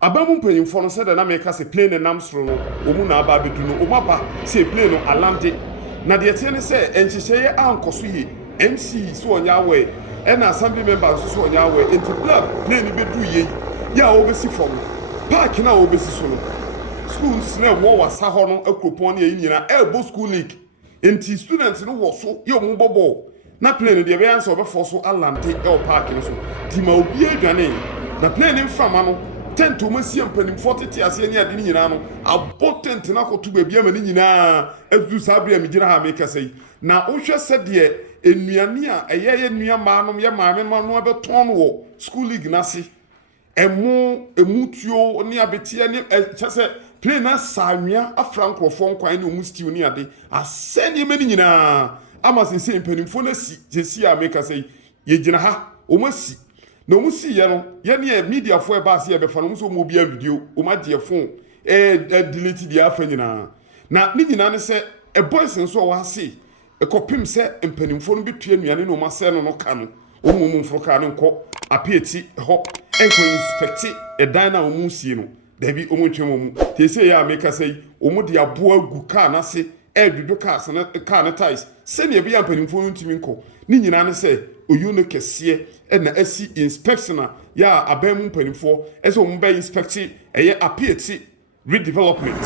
Abamu mpanyimfo no said na make say plane na namsro no omu na aba bedu no omaba say plane no alante na de tie ne say enhyehyeye ankoso yi M.E.C so onya we and Assemblyman so onya we enti plane bedu yi ya obesi from park na obesi so no schools na wo wasa ho no akropon na yi nyina elbow school league enti students no wo so ye omu bobo na plane de be answer obefo so alante e park no so ti ma obi adwane na plane mframa no tent o masi ampanim 40 ase ani ade ni nyina no abo tent na koto ba bia mani nyina azu sabri amigina ha me kasai na ohwe sede enuane a eye enua maanom ye maame ma no abeton wo school league na se emutuo ni abetia ni chese play na sanwia afra nkrofo nkwan ni omu stew ni ade aseni mani nyina ama sense empanimfo na si a me kasai ye gina ha o masi no mu si ye no ye ne media fo e ba se ye be fa no so mo bia video o ma de phone delete dia afa nyina na ni nyina ne se e boys nso wa se e kopim se empanimfo no betua nuane no ma se no ka no o mu mfro ka no nko Appiate ho enko inspect e dan na o mu si no da bi o mu twem o mu te se ya make say o mu de abo agu ka na se edudu ka se na ka na ties se ne be ya empanimfo no ntimi nko ni nyina ne se oyu no kese e na asi inspection ya abamu mpanimfo e se o mu be inspect eye Appiate redevelopment